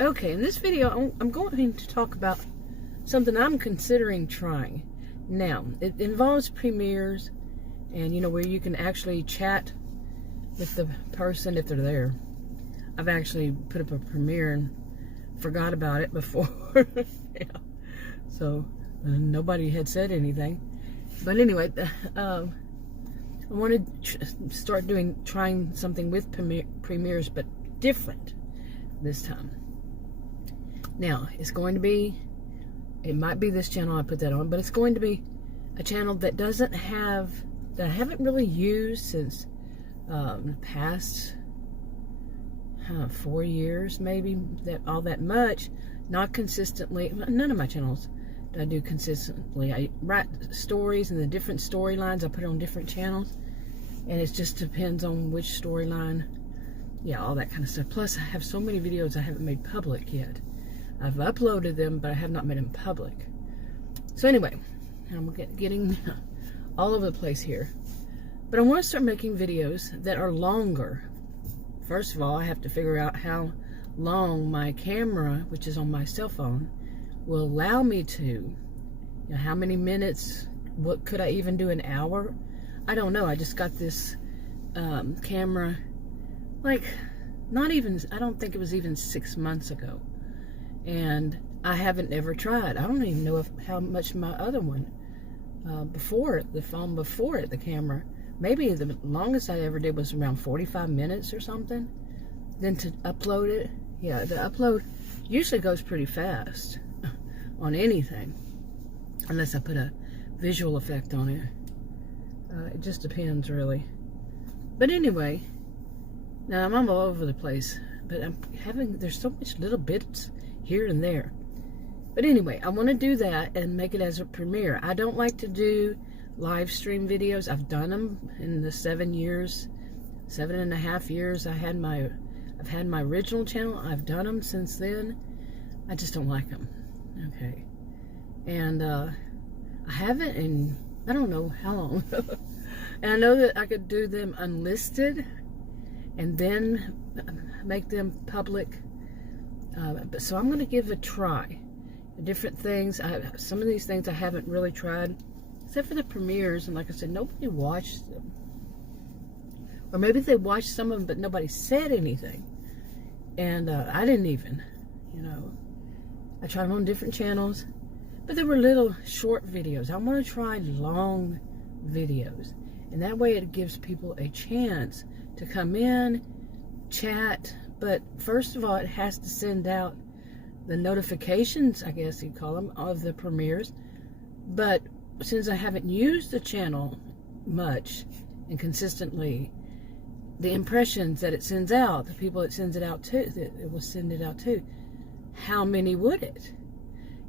Okay, in this video, I'm going to talk about something I'm considering trying. Now, it involves premieres, and where you can actually chat with the person if they're there. I've actually put up a premiere and forgot about it before. Yeah. So nobody had said anything. But anyway, I wanted to start trying something with premieres, but different this time. Now, it might be this channel I put that on, but it's going to be a channel that I haven't really used since the past 4 years, maybe, all that much. Not consistently. None of my channels do I do consistently. I write stories, and the different storylines I put on different channels, and it just depends on which storyline. Yeah, all that kind of stuff. Plus, I have so many videos I haven't made public yet. I've uploaded them, but I have not made them public. So anyway, I'm getting all over the place here. But I want to start making videos that are longer. First of all, I have to figure out how long my camera, which is on my cell phone, will allow me to. How many minutes? What could I even do? An hour? I don't know. I just got this camera, I don't think it was even 6 months ago. And I haven't ever tried. I don't even know how much my other one, the phone before it, the camera, maybe the longest I ever did was around 45 minutes or something. Then to upload it, yeah, the upload usually goes pretty fast on anything, unless I put a visual effect on it. It just depends, really. But anyway, now I'm all over the place, but there's so much little bits here and there. But anyway, I want to do that and make it as a premiere. I don't like to do live stream videos. I've done them in the 7.5 years I've had my original channel. I've done them since then. I just don't like them. Okay. And I haven't in I don't know how long. And I know that I could do them unlisted and then make them public. So I'm going to give a try. Different things. Some of these things I haven't really tried, except for the premieres. And like I said, nobody watched them. Or maybe they watched some of them, but nobody said anything. And I didn't even, I tried them on different channels. But they were little short videos. I want to try long videos. And that way it gives people a chance to come in, chat. But first of all, it has to send out the notifications, I guess you call them, of the premieres. But since I haven't used the channel much and consistently, the impressions that it sends out, the people it sends it out to, that it will send it out to, how many would it?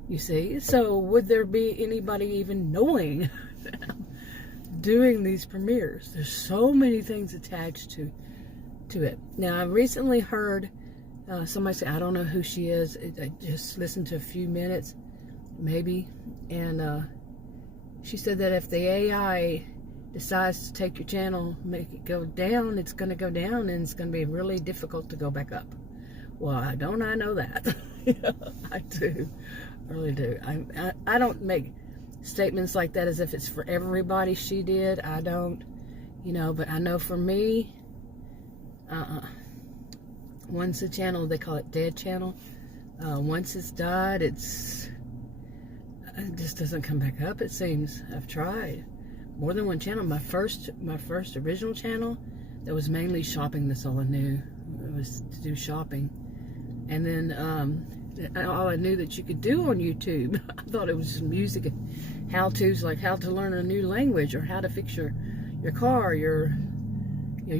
You see? So would there be anybody even knowing doing these premieres? There's so many things attached to it. Now, I recently heard somebody say, I don't know who she is. I just listened to a few minutes, maybe. And she said that if the AI decides to take your channel, make it go down, it's going to go down, and it's going to be really difficult to go back up. Well, I know that. I do. I really do. I don't make statements like that as if it's for everybody. She did. I don't. But I know for me, once the channel, they call it dead channel. Once it's died, it just doesn't come back up, it seems. I've tried more than one channel. My first original channel, that was mainly shopping. That's all I knew. It was to do shopping. And then all I knew that you could do on YouTube, I thought it was just music and how-tos, like how to learn a new language or how to fix your car, your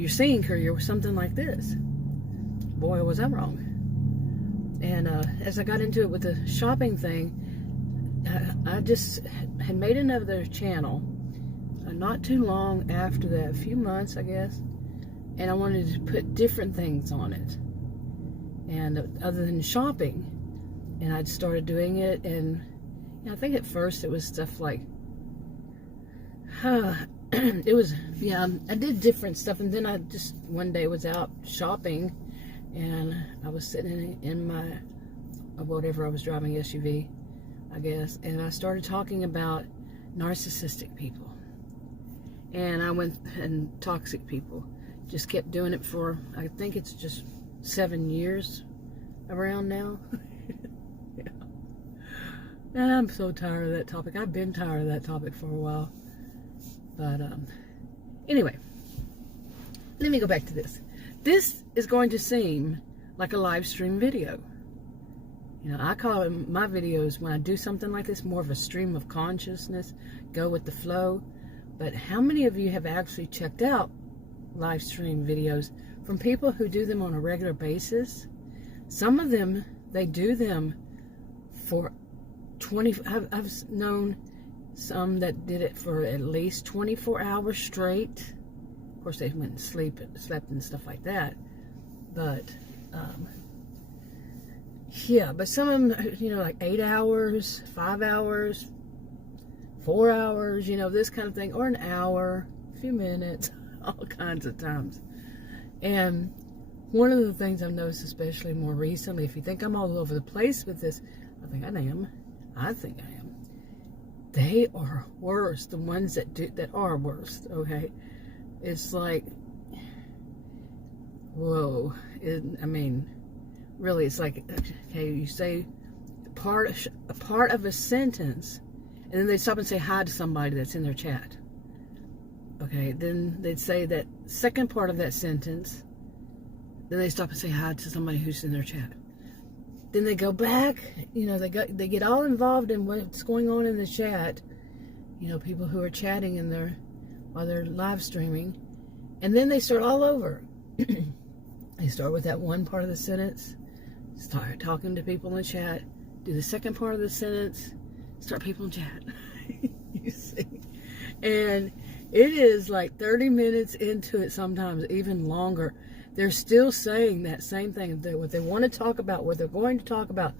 sink, or something like this. Boy, was I wrong. And as I got into it with the shopping thing, I just had made another channel not too long after that, a few months, I guess. And I wanted to put different things on it, and other than shopping. And I'd started doing it, and I think at first it was stuff like, it was, I did different stuff. And then I just one day was out shopping, and I was sitting in my, whatever I was driving, SUV, I guess, and I started talking about narcissistic people. And I went, and toxic people. Just kept doing it for, I think it's just 7 years around now. Yeah. And I'm so tired of that topic. I've been tired of that topic for a while. But anyway, let me go back to this. This is going to seem like a live stream video. You know, I call it, my videos, when I do something like this, more of a stream of consciousness, go with the flow. But how many of you have actually checked out live stream videos from people who do them on a regular basis? Some of them, they do them for 20, I've known some that did it for at least 24 hours straight. Of course, they went and slept and stuff like that. But, yeah, but some of them, you know, like 8 hours, 5 hours, 4 hours, you know, this kind of thing, or an hour, a few minutes, all kinds of times. And one of the things I've noticed, especially more recently, if you think I'm all over the place with this, I think I am. They are worse. The ones that are worse, okay? It's like, whoa. I mean, really, it's like, okay, you say a part of a sentence, and then they stop and say hi to somebody that's in their chat. Okay, then they'd say that second part of that sentence, then they stop and say hi to somebody who's in their chat. Then they go back, you know, they get all involved in what's going on in the chat, you know, people who are chatting in there while they're live streaming, and then they start all over. They start with that one part of the sentence, start talking to people in the chat, do the second part of the sentence, start people in chat. You see? And it is like 30 minutes into it, sometimes even longer. They're still saying that same thing. What they want to talk about, what they're going to talk about,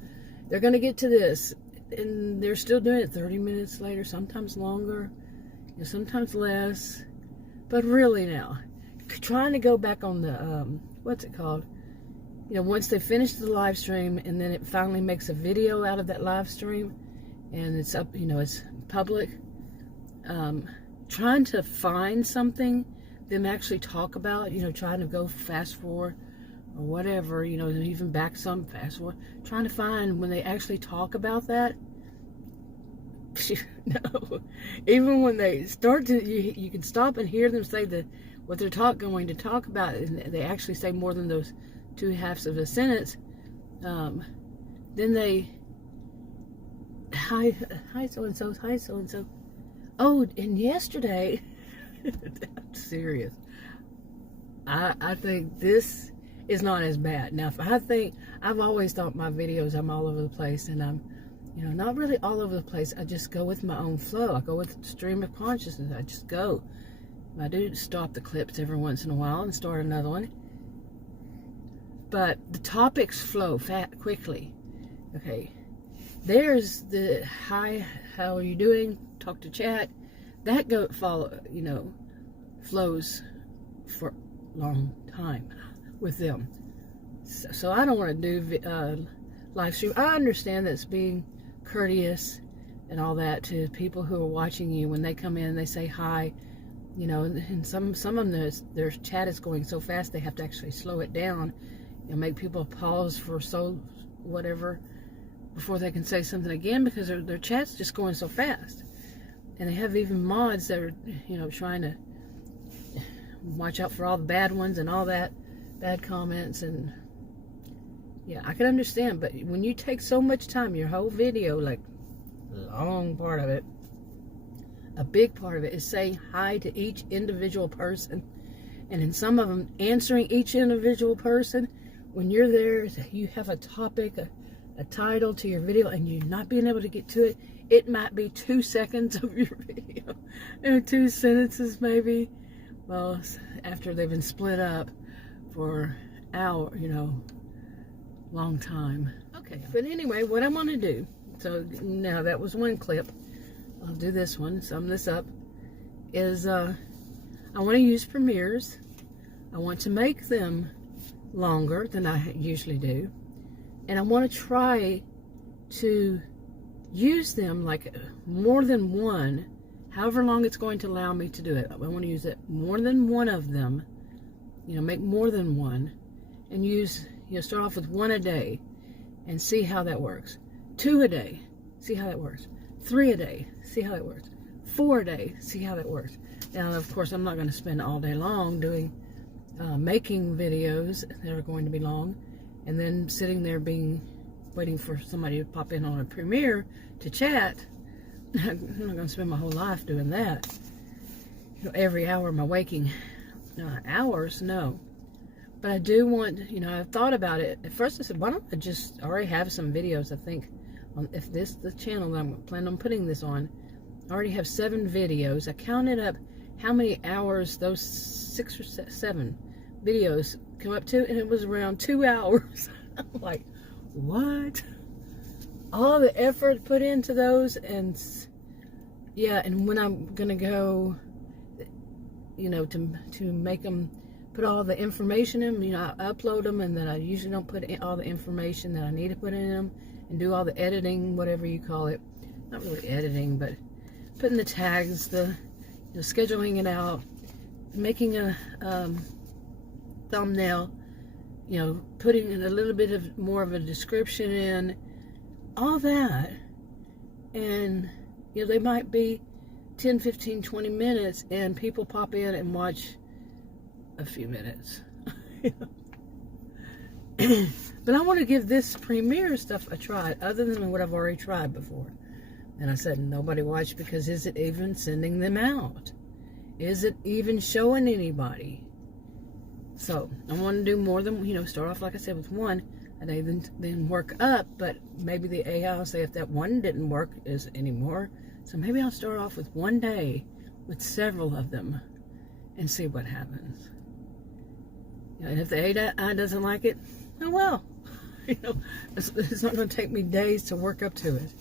they're going to get to this, and they're still doing it 30 minutes later, sometimes longer, you know, sometimes less. But really now, trying to go back on the, what's it called? You know, once they finish the live stream, and then it finally makes a video out of that live stream, and it's up, you know, it's public, trying to find something them actually talk about, you know, trying to go fast forward or whatever, you know, even back some, fast forward, trying to find when they actually talk about that. No, even when they start to, you can stop and hear them say what they're going to talk about, and they actually say more than those two halves of a sentence. Then they, hi so-and-so, hi so-and-so. Oh, and yesterday, I'm serious. I think this is not as bad. Now, if I've always thought my videos, I'm all over the place, and I'm, you know, not really all over the place. I just go with my own flow. I go with stream of consciousness. I just go. I do stop the clips every once in a while and start another one. But the topics flow quickly. Okay. There's the hi, how are you doing? Talk to chat. That flows for a long time with them. So I don't want to do live stream. I understand that's being courteous and all that to people who are watching you when they come in and they say hi, you know, and some of them, their chat is going so fast they have to actually slow it down and make people pause for whatever before they can say something again, because their chat's just going so fast. And they have even mods that are, you know, trying to watch out for all the bad ones and all that, bad comments. And yeah, I can understand. But when you take so much time, your whole video, like a long part of it, a big part of it is saying hi to each individual person. And in some of them, answering each individual person. When you're there, you have a topic, a title to your video, and you're not being able to get to it. It might be 2 seconds of your video, and 2 sentences maybe. Well, after they've been split up for hour, you know, long time. Okay, but anyway, what I'm going to do, so now that was one clip. I'll do this one, sum this up, is I want to use premieres. I want to make them longer than I usually do. And I want to try to use them like more than one, however long it's going to allow me to do it. I want to use it more than one of them, make more than one, and use, start off with 1 a day and see how that works. 2 a day, see how that works. 3 a day, see how that works. 4 a day, see how that works. Now, of course, I'm not going to spend all day long doing making videos that are going to be long, and then sitting there waiting for somebody to pop in on a premiere to chat. I'm not going to spend my whole life doing that. Every hour of my waking hours, no. But I do want, I've thought about it. At first I said, why don't I just already have some videos, I think, if the channel that I'm planning on putting this on, I already have 7 videos. I counted up how many hours those 6 or 7 videos come up to, and it was around 2 hours. I'm like, what? All the effort put into those, and yeah, and when I'm gonna go, to make them, put all the information in them, I upload them, and then I usually don't put in all the information that I need to put in them, and do all the editing, whatever you call it. Not really editing, but putting the tags, scheduling it out, making a thumbnail, putting in a little bit of more of a description in, all that. And, they might be 10, 15, 20 minutes, and people pop in and watch a few minutes. But I want to give this premiere stuff a try, other than what I've already tried before. And I said, nobody watched, because is it even sending them out? Is it even showing anybody? So I want to do more than, start off, like I said, with 1, and then work up. But maybe the AI will say, if that one didn't work anymore, so maybe I'll start off with 1 day with several of them and see what happens. And if the AI doesn't like it, oh well. It's not going to take me days to work up to it.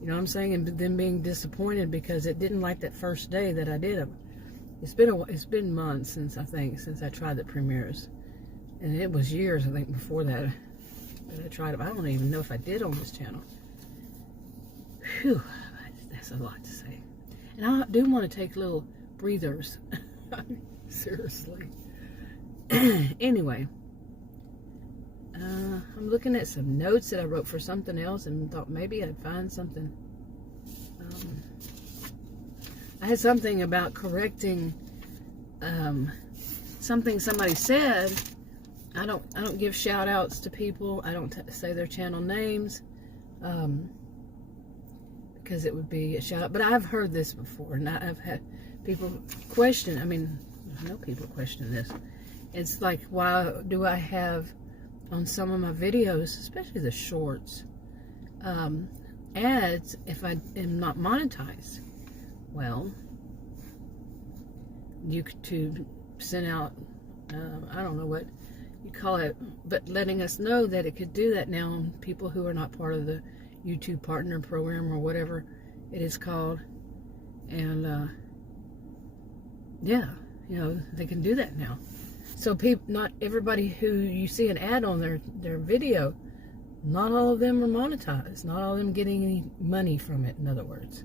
You know what I'm saying? And then being disappointed because it didn't like that first day that I did them. It's been months since I tried the premieres, and it was years, I think, before that I tried them. I don't even know if I did on this channel. Whew, that's a lot to say. And I do want to take little breathers. Seriously. Anyway, I'm looking at some notes that I wrote for something else, and thought maybe I'd find something. I had something about correcting something somebody said. I don't give shout outs to people. I don't say their channel names, because it would be a shout out. But I've heard this before, and I've had people question. I mean, I know people question this. It's like, why do I have on some of my videos, especially the shorts, ads if I am not monetized? Well, YouTube sent out, I don't know what you call it, but letting us know that it could do that now on people who are not part of the YouTube Partner Program or whatever it is called. And yeah, they can do that now. So not everybody who you see an ad on their video, not all of them are monetized. Not all of them getting any money from it, in other words.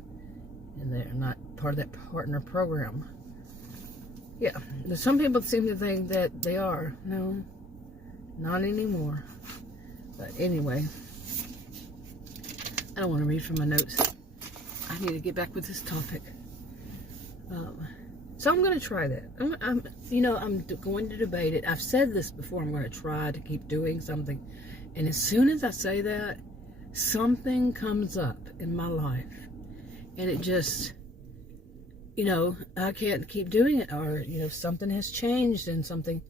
And they're not part of that partner program. Yeah, some people seem to think that they are. No, not anymore. But anyway, I don't want to read from my notes. I need to get back with this topic. So I'm going to try that. I'm going to debate it. I've said this before. I'm going to try to keep doing something. And as soon as I say that, something comes up in my life. And it just, I can't keep doing it. Or, something has changed and something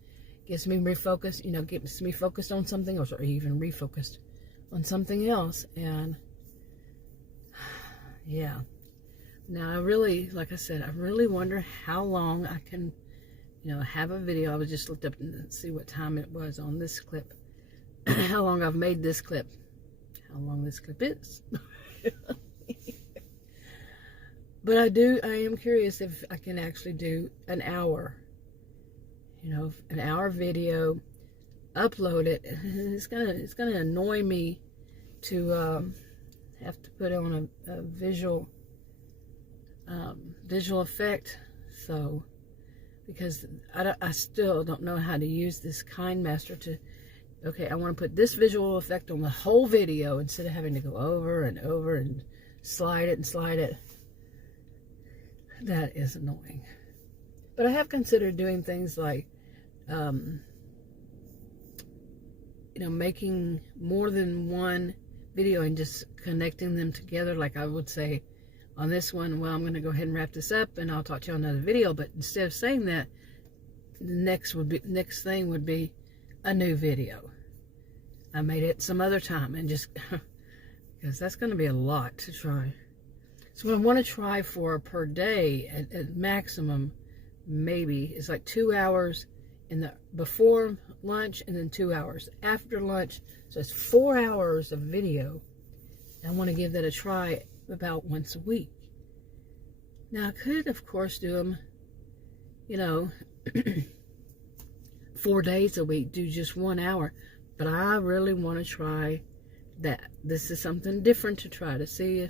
gets me refocused, gets me focused on something else, or even refocused on something else. And yeah. Now, I really, like I said, I really wonder how long I can, have a video. I was just looked up and see what time it was on this clip. How long I've made this clip. How long this clip is. But I am curious if I can actually do an hour. An hour video upload it, it's gonna annoy me to have to put on a visual effect. So because I still don't know how to use this KineMaster to, okay, I want to put this visual effect on the whole video instead of having to go over and over and slide it and slide it. That is annoying. But I have considered doing things like, making more than one video and just connecting them together. Like I would say on this one, well, I'm going to go ahead and wrap this up and I'll talk to you on another video. But instead of saying that, the next thing would be a new video. I made it some other time and just, because that's going to be a lot to try. So what I want to try for per day at maximum, maybe, is like 2 hours in the before lunch and then 2 hours after lunch. So it's 4 hours of video. I want to give that a try about once a week. Now I could, of course, do them, 4 days a week, do just 1 hour. But I really want to try that. This is something different to try to see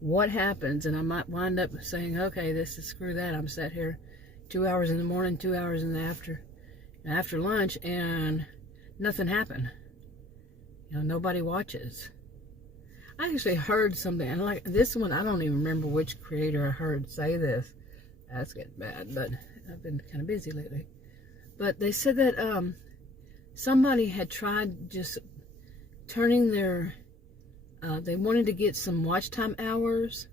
what happens. And I might wind up saying, okay, this is screw that. I'm sat here 2 hours in the morning, 2 hours in the after lunch, and nothing happened. Nobody watches. I actually heard something, and like this one, I don't even remember which creator I heard say this. That's getting bad, but I've been kind of busy lately. But they said that somebody had tried just turning their, they wanted to get some watch time hours,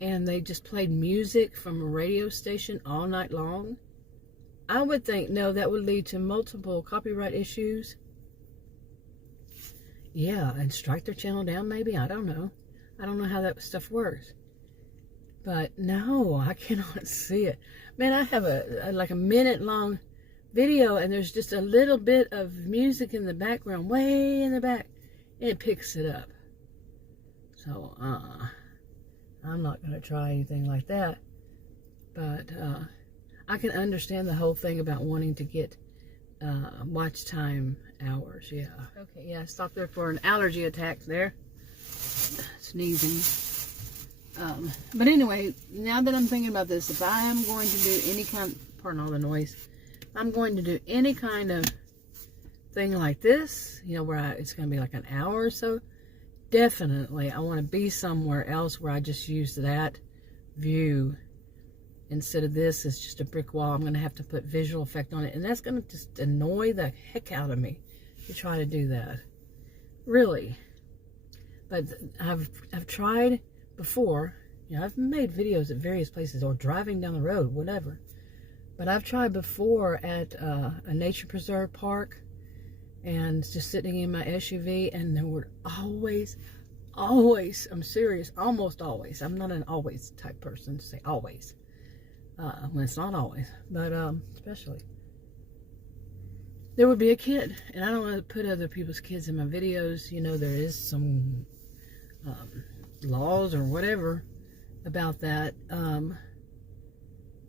and they just played music from a radio station all night long. I would think, no, that would lead to multiple copyright issues. Yeah, and strike their channel down maybe. I don't know. I don't know how that stuff works. But no, I cannot see it. Man, I have like a minute long video and there's just a little bit of music in the background, way in the back, and it picks it up. So, I'm not going to try anything like that. But I can understand the whole thing about wanting to get watch time hours. Yeah. Okay, yeah, I stopped there for an allergy attack there. Sneezing. But anyway, now that I'm thinking about this, if I am going to do any kind, pardon all the noise, if I'm going to do any kind of thing like this, where it's going to be like an hour or so, definitely I want to be somewhere else where I just use that view. Instead of this, it's just a brick wall. I'm going to have to put visual effect on it. And that's going to just annoy the heck out of me to try to do that. Really. But I've tried before. I've made videos at various places or driving down the road, whatever. But I've tried before at a nature preserve park and just sitting in my SUV, and there were always, I'm serious, almost always. I'm not an always type person to say always. When it's not always, but especially, there would be a kid, and I don't want to put other people's kids in my videos. There is some laws or whatever about that,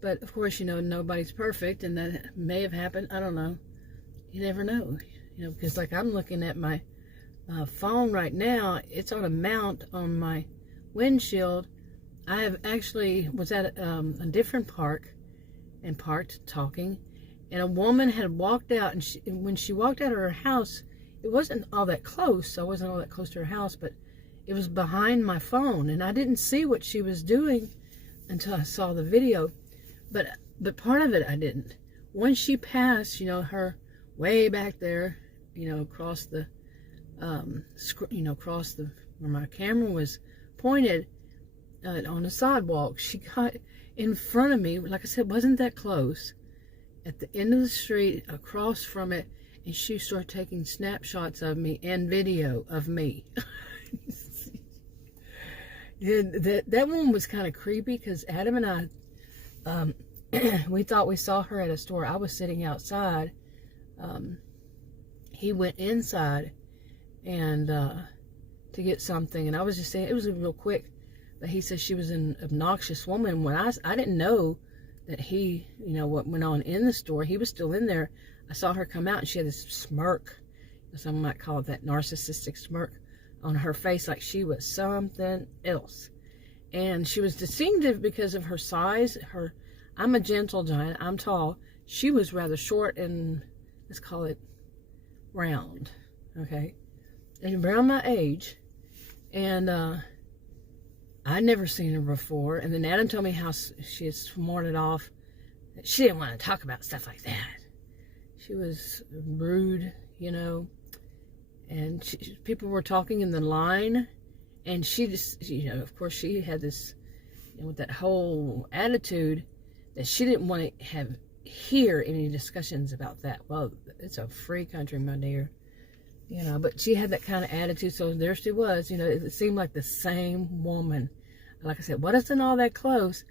but of course, nobody's perfect, and that may have happened. I don't know. You never know, because like I'm looking at my phone right now, it's on a mount on my windshield. I have actually was at a different park and parked talking, and a woman had walked out, and when she walked out of her house, it wasn't all that close. So I wasn't all that close to her house, but it was behind my phone, and I didn't see what she was doing until I saw the video. But part of it I didn't. Once she passed, her way back there, across the, across the where my camera was pointed. On the sidewalk, she got in front of me, like I said, wasn't that close, at the end of the street, across from it, and she started taking snapshots of me and video of me. That one was kind of creepy, because Adam and I, we thought we saw her at a store. I was sitting outside. He went inside and to get something, and I was just saying, it was real quick. But he said she was an obnoxious woman. When I didn't know that he, what went on in the store. He was still in there. I saw her come out, and she had this smirk. Some might call it that narcissistic smirk on her face, like she was something else. And she was distinctive because of her size. I'm a gentle giant. I'm tall. She was rather short and, let's call it, round. Okay? And around my age. And I'd never seen her before. And then Adam told me how she had smarted off. She didn't want to talk about stuff like that. She was rude, you know. And people were talking in the line. And she just, you know, of course, she had this, you know, with that whole attitude that she didn't want to hear any discussions about that. Well, it's a free country, my dear. You know, but she had that kind of attitude, so there she was. You know, it seemed like the same woman. Like I said, wasn't all that close,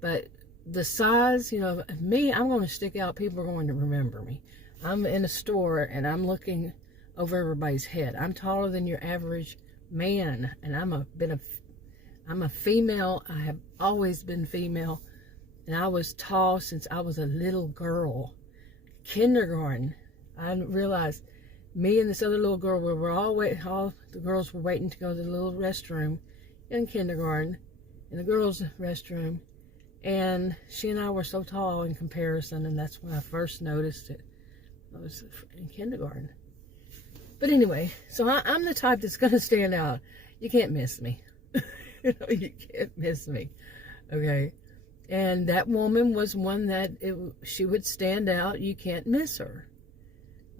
but the size, you know, of me, I'm going to stick out. People are going to remember me. I'm in a store, and I'm looking over everybody's head. I'm taller than your average man, and I'm a female. I have always been female, and I was tall since I was a little girl. Kindergarten, I realized me and this other little girl, we were all the girls were waiting to go to the little restroom in kindergarten, in the girls' restroom, and she and I were so tall in comparison, and that's when I first noticed it. I was in kindergarten. But anyway, so I'm the type that's going to stand out. You can't miss me. You know, you can't miss me. Okay? And that woman was one that she would stand out. You can't miss her.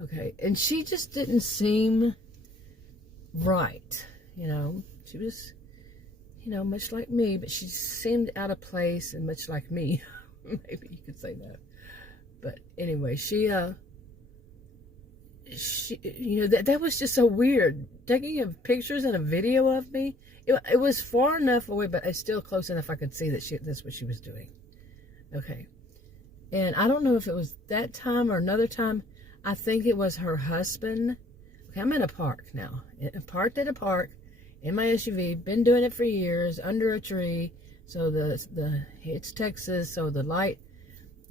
Okay? And she just didn't seem right. You know? She was, you know, much like me, but she seemed out of place and much like me. Maybe you could say that. But anyway, she you know, that was just so weird. Taking pictures and a video of me, it was far enough away, but it's still close enough I could see that that's what she was doing. Okay. And I don't know if it was that time or another time. I think it was her husband. Okay, I'm in a park now. Parked at a park in my SUV. Been doing it for years, under a tree. So it's Texas, so the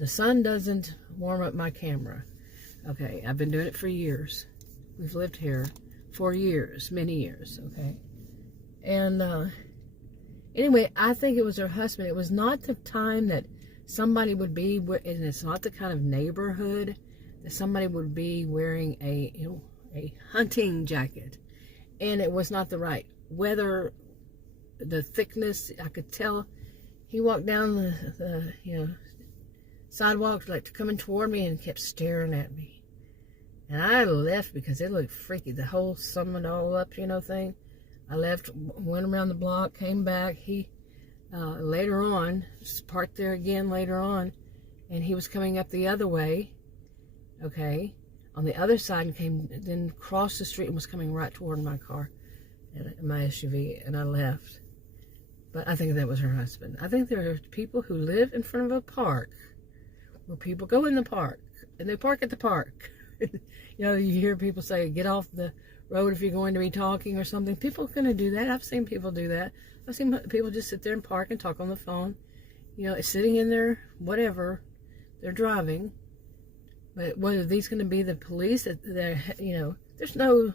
sun doesn't warm up my camera. Okay, I've been doing it for years. We've lived here for years, many years, okay? And anyway, I think it was her husband. It was not the time that somebody would be, and it's not the kind of neighborhood that somebody would be wearing a hunting jacket. And it was not the right weather, the thickness. I could tell. He walked down the sidewalk, like coming toward me, and kept staring at me. And I left because it looked freaky. The whole summing all up, thing. I left, went around the block, came back. He, later on, parked there again later on, and he was coming up the other way, okay, on the other side, and then crossed the street and was coming right toward my car, my SUV, and I left. But I think that was her husband. I think there are people who live in front of a park where people go in the park, and they park at the park. You hear people say, get off the road if you're going to be talking or something. People are going to do that. I've seen people do that. I've seen people just sit there and park and talk on the phone. Sitting in there, whatever, they're driving. But what are these going to be, the police? There's no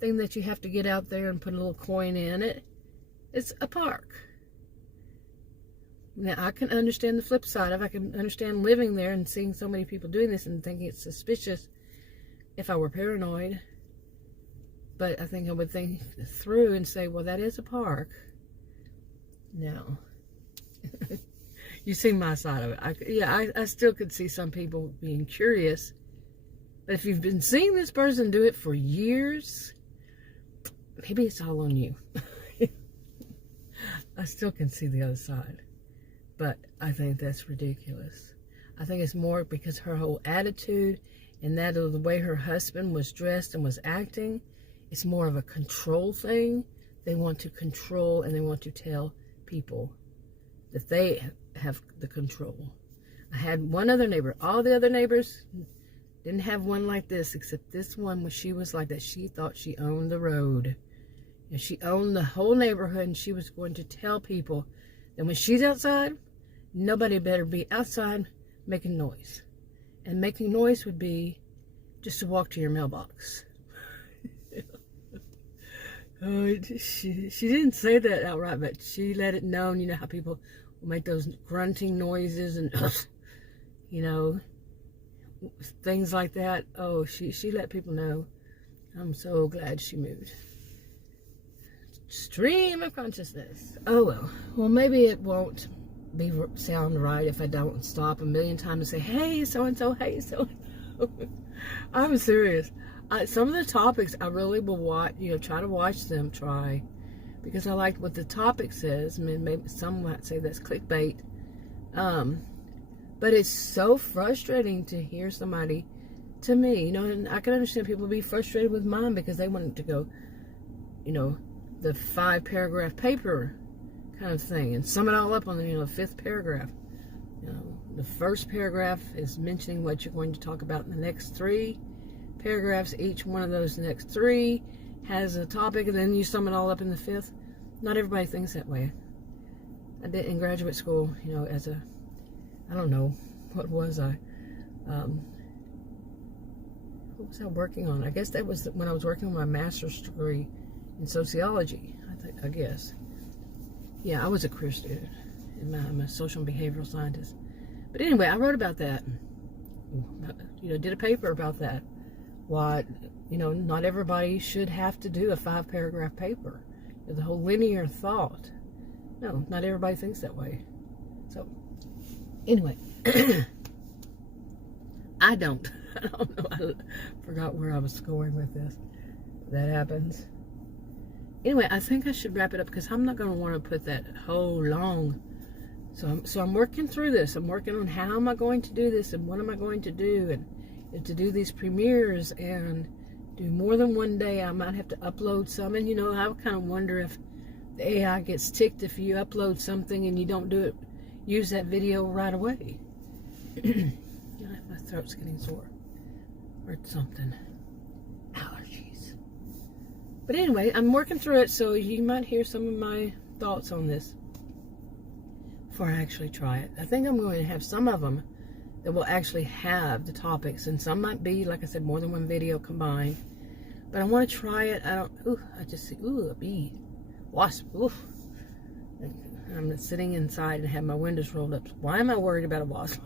thing that you have to get out there and put a little coin in it. It's a park. Now, I can understand the flip side of it. I can understand living there and seeing so many people doing this and thinking it's suspicious if I were paranoid. But I think I would think through and say, well, that is a park. Now, you see my side of it. I still could see some people being curious. But if you've been seeing this person do it for years, maybe it's all on you. I still can see the other side. But I think that's ridiculous. I think it's more because her whole attitude and that of the way her husband was dressed and was acting, it's more of a control thing. They want to control, and they want to tell people that they have the control. I had one other neighbor. All the other neighbors didn't have one like this, except this one, when she was like that. She thought she owned the road. And she owned the whole neighborhood, and she was going to tell people that when she's outside, nobody better be outside making noise. And making noise would be just to walk to your mailbox. She didn't say that outright, but she let it known. You know how people will make those grunting noises and, you know, things like that. Oh, she let people know. I'm so glad she moved. Stream of consciousness. Oh, well. Well, maybe it won't sound right if I don't stop a million times and say, hey, so-and-so, hey, so-and-so. I'm serious. Some of the topics I really will watch, you know, try to watch them, because I like what the topic says. I mean, maybe some might say that's clickbait. But it's so frustrating to hear somebody, to me, you know, and I can understand people be frustrated with mine because they want to go, you know, the 5-paragraph paper kind of thing and sum it all up on the, you know, 5th paragraph. You know, the first paragraph is mentioning what you're going to talk about in the next 3 paragraphs. Each one of those next 3 has a topic, and then you sum it all up in the 5th. Not everybody thinks that way. I did in graduate school, you know, as a, I don't know, what was I working on? I guess that was when I was working on my master's degree in sociology, I guess. Yeah, I was a career student. I'm a social and behavioral scientist. But anyway, I wrote about that. You know, did a paper about that. Why, you know, not everybody should have to do a 5-paragraph paper. The whole linear thought. No, not everybody thinks that way. So, anyway. I don't know. I forgot where I was going with this. That happens. Anyway, I think I should wrap it up because I'm not going to want to put that whole long. So I'm working through this. I'm working on how am I going to do this and what am I going to do, and to do these premieres and do more than one day. I might have to upload some, and you know, I kind of wonder if the AI gets ticked if you upload something and you don't do it, use that video right away. My throat's getting sore or something. Allergies. But anyway, I'm working through it, so you might hear some of my thoughts on this before I actually try it. I think I'm going to have some of them that will actually have the topics, and some might be, like I said, more than one video combined. But I want to try it. I just see, a bee. Wasp, I'm sitting inside and have my windows rolled up. Why am I worried about a wasp?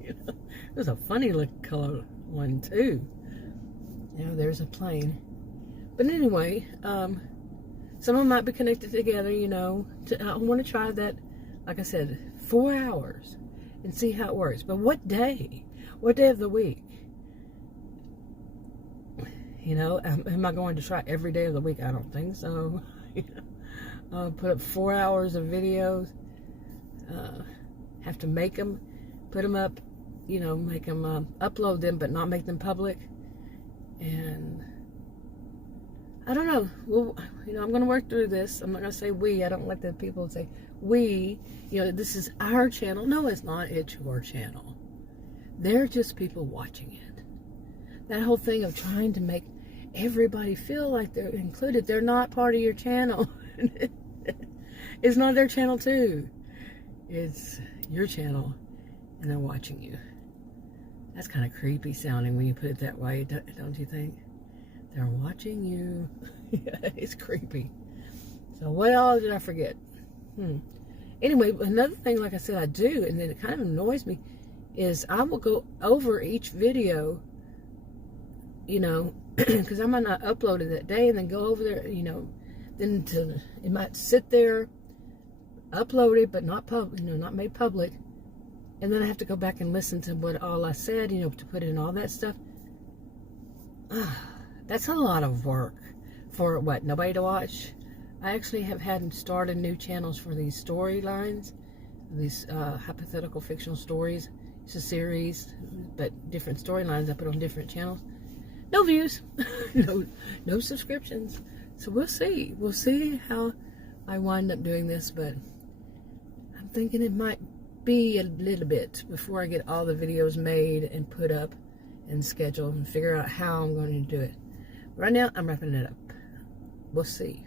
You know, it was a funny looking color one too. You know, there's a plane. But anyway, some of them might be connected together, you know. I want to try that, like I said, 4 hours and see how it works. But what day? What day of the week? You know, am I going to try every day of the week? I don't think so. Put up 4 hours of videos. Have to make them, put them up, you know, make them, upload them, but not make them public. And I don't know. Well, you know, I'm going to work through this. I'm not going to say we. I don't like the people say we. You know, this is our channel. No, it's not. It's your channel. They're just people watching it. That whole thing of trying to make everybody feel like they're included. They're not part of your channel. It's not their channel too. It's your channel, and they're watching you. That's kind of creepy sounding when you put it that way, don't you think? They're watching you. Yeah, it's creepy. So what all did I forget? Anyway, another thing, like I said, I do, and then it kind of annoys me, is I will go over each video, you know, because I might not upload it that day, and then go over there, you know, then it might sit there, upload it, but not not made public, and then I have to go back and listen to what all I said, you know, to put in all that stuff. That's a lot of work for what? Nobody to watch? I actually have had started new channels for these storylines, these hypothetical fictional stories. It's a series, but different storylines I put on different channels. No views, no subscriptions. So we'll see. We'll see how I wind up doing this, but I'm thinking it might be a little bit before I get all the videos made and put up and scheduled and figure out how I'm going to do it. Right now, I'm wrapping it up. We'll see.